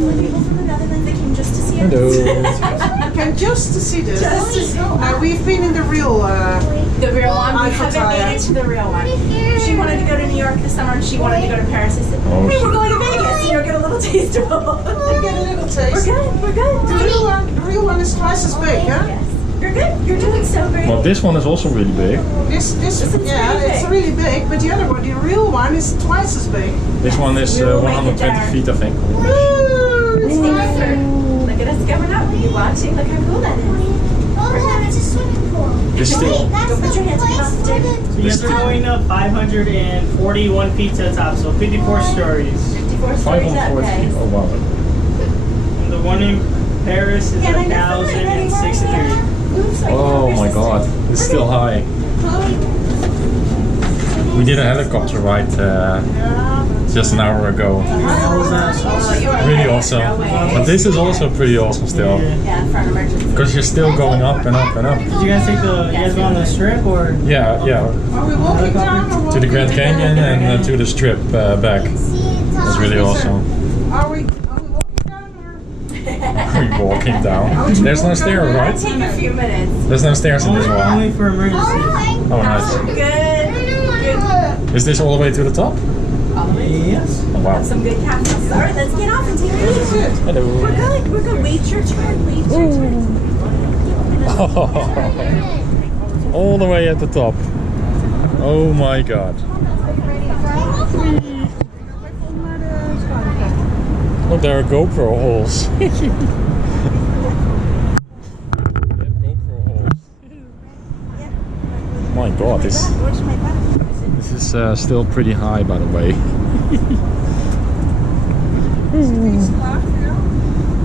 lovely people from the Netherlands that came just to see us. Hello. Came just to see this. Just to see We've been in the real the real one. We Eiffel haven't made it to the real one. She wanted to go to New York this summer and she wanted to go to Paris. I said, hey, we're going to Vegas. You'll get a little taste of both. You get a little taste. We're good. The real one is twice as big, huh? Yes. You're good. You're doing so great. Well, this one is also really big. This yeah, it's really big, but the other one, the real one, is twice as big. This one is 120 feet, I think. Woo! It's nice. Look at us going up. Are you watching? Look how cool that is. Oh, it's a swimming pool. This still. Don't put your hands across the table. So you guys are going up 541 feet to the top, so 54 stories. 54 stories up, 540 guys. feet. Oh wow. And the one in Paris is 1,063. Oh my god, it's still high. We did a helicopter ride just an hour ago. Really awesome. But this is also pretty awesome still. Yeah, for an emergency. Because you're still going up and up and up. Did you guys take you guys go on the strip or? Yeah. Are we walking down or To the Grand Canyon and to the strip back. That's really awesome. Are we walking down or? We're walking down. There's no stairs, right? Take a few minutes. There's no stairs in this one. Only for emergencies. Oh nice. Good. Is this all the way to the top? Yes. Oh wow. Some good castles. Alright, let's get off and take a look. Hello. We're good. Wait your turn. Wait your turn. All the way at the top. Oh my god. Oh, there are Gopro holes. My god, this is still pretty high, by the way.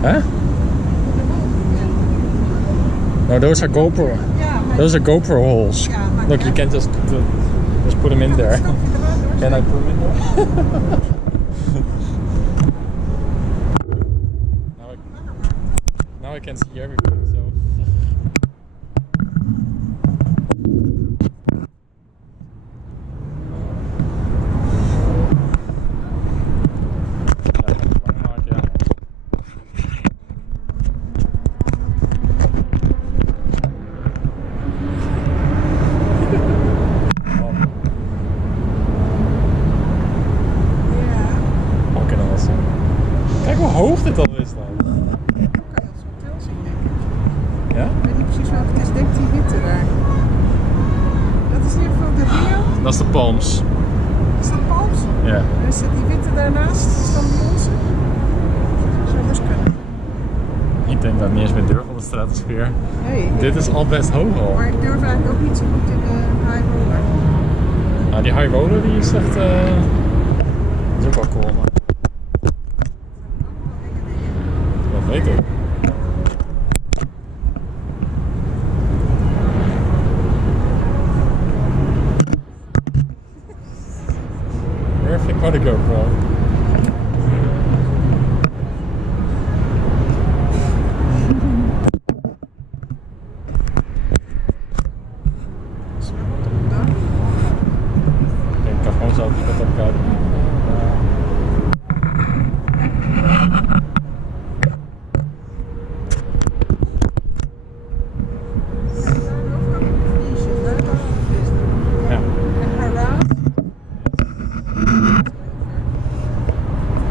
Huh? No, those are GoPro. Those are GoPro holes. Look, you can just put them in there. Can I put them in there? Now I can see everything. So. Kijk hoe hoog dit al is dan. Kan je als hotel zien, denk ik. Ja? Ik weet niet precies wat het is. Denk die hitte daar. Dat is in ieder geval de Rio. Dat is de Palms. Is dat Palms? Ja. En is dat die witte daarnaast? Is dan die onze? Zou best kunnen. Ik denk dat ik niet eens meer durf op de stratosfeer. Nee. Dit is al best hoog al. Maar ik durf eigenlijk ook niet zo goed in de high roller. Nou, die high roller die is echt... dat is ook wel cool. Maar... Dat weet ik. Where have you got to go from? Ik kan gewoon zo met elkaar doen. Ja.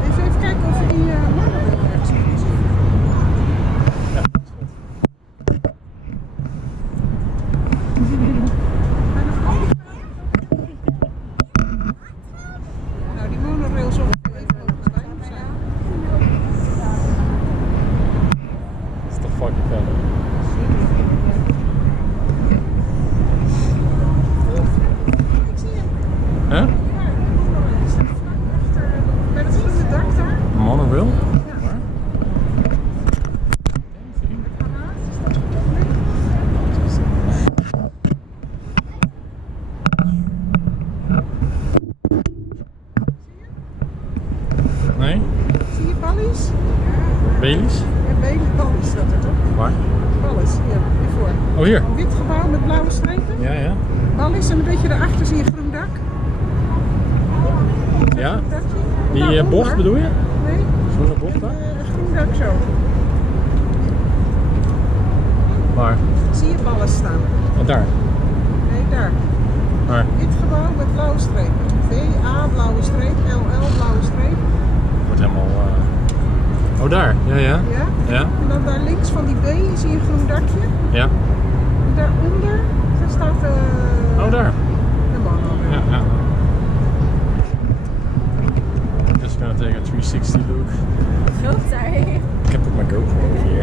Even kijken of we die mannen ergens kunnen zien. Ja. Nou, die monorail zal even overstijgen zijn. Dat is toch fucking vet. Ik zie hem. Huh? Ja, die monorail die staat vlak achter, bij het groene dak daar. Monorail? Ja. Nee? Zie je Ballies? Baileys? Ja, Ballies staat er toch? Waar? Ballies, hier, hiervoor. Oh, hier. Een wit gebouw met blauwe strepen. Ja, ja. Ballies en een beetje daarachter zie je groen dak. Ja? Dakje. Die Nou, bocht hoor. bedoel je? Nee. Zo'n bocht daar? groen dak zo. Waar? Zie je ballen staan? Oh, daar. Nee, daar. Waar? Wit gebouw met blauwe strepen. BA blauwe streep, LL blauwe streep. Wordt helemaal... Oh, daar. Ja, ja. Ja? Ja. En dan daar links van die B zie je een groen dakje. Ja. En daaronder, daar staat Oh, daar. de man alweer. Ja, ja. Just gonna take a 360 look. Oh, sorry. Ik heb ook mijn GoPro hier.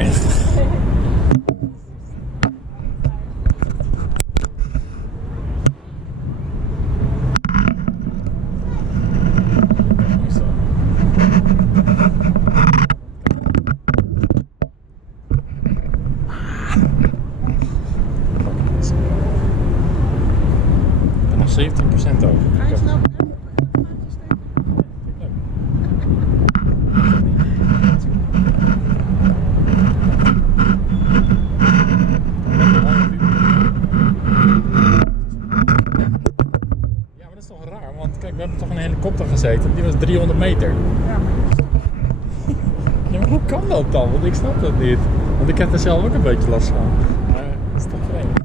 En nog 17% over. Ga je snel Ja, maar dat is toch raar, want kijk, we hebben toch in een helikopter gezeten, die was 300 meter. Ja, maar Ja, maar hoe kan dat dan? Want ik snap dat niet. Want ik heb er zelf ook een beetje last van. Maar dat is toch vreemd.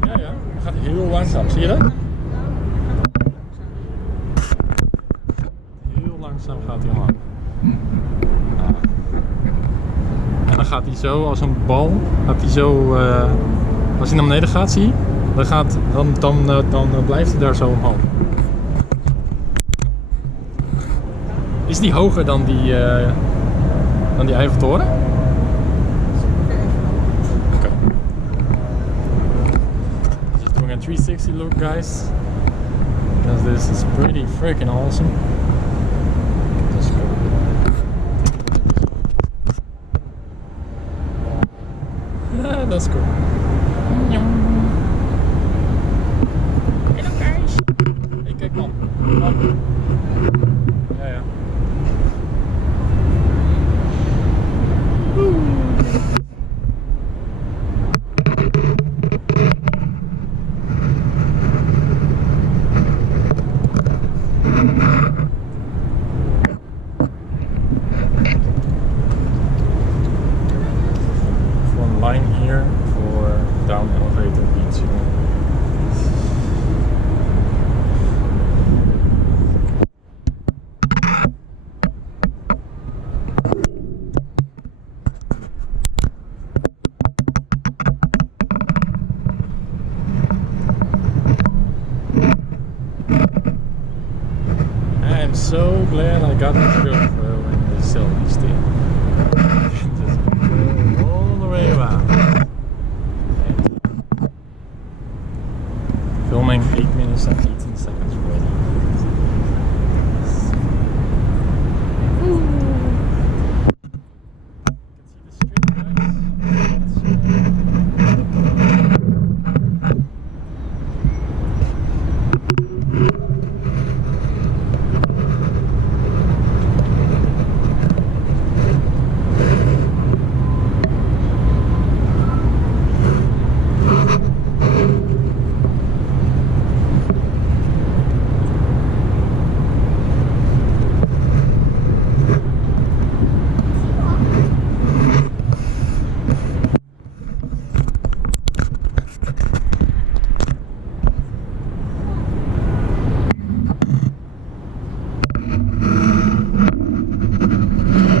Ja, ja, het gaat heel langzaam, zie je dat? Heel langzaam gaat hij omhoog. Ja. En dan gaat hij zo als een bal, gaat hij zo, als hij naar beneden gaat, zie je? Dan blijft hij daar zo omhoog. Is die hoger dan die Eiffeltoren? Oké. Just doing a 360 look, guys. Because this is pretty freaking awesome. Just go. Yeah, that's cool. Hello guys. Hey, kijk man. Ja, ja. One line here for down elevator beach. I'm so glad I got this GoPro and the selfie stick. Just go all the way around. Filming 8 minutes and 18 seconds ready.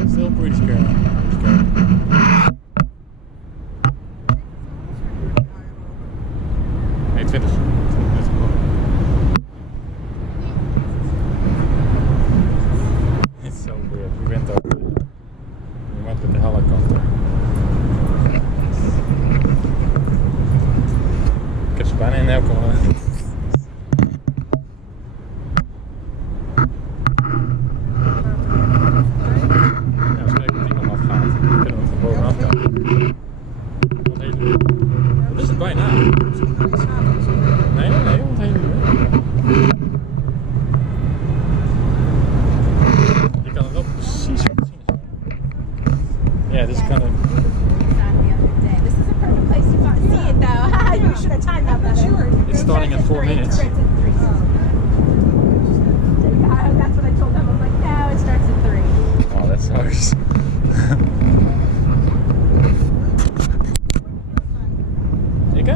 Still pretty scary. Nee, 20. It's so weird. We went over. We went with the helicopter. Ik heb ze bijna in elke. Ja, als kijken of die nog afgaat. Dan kunnen we van bovenaf gaan. Dat is het bijna. Nee, want hele je kan het wel precies goed zien. Ja, dit is kind of. This is a perfect place to see it though. You should have timed that better. It's starting at 4 minutes. It's at 3. that's what I told them. I'm like, no, it starts at 3. Oh, that sucks. Ik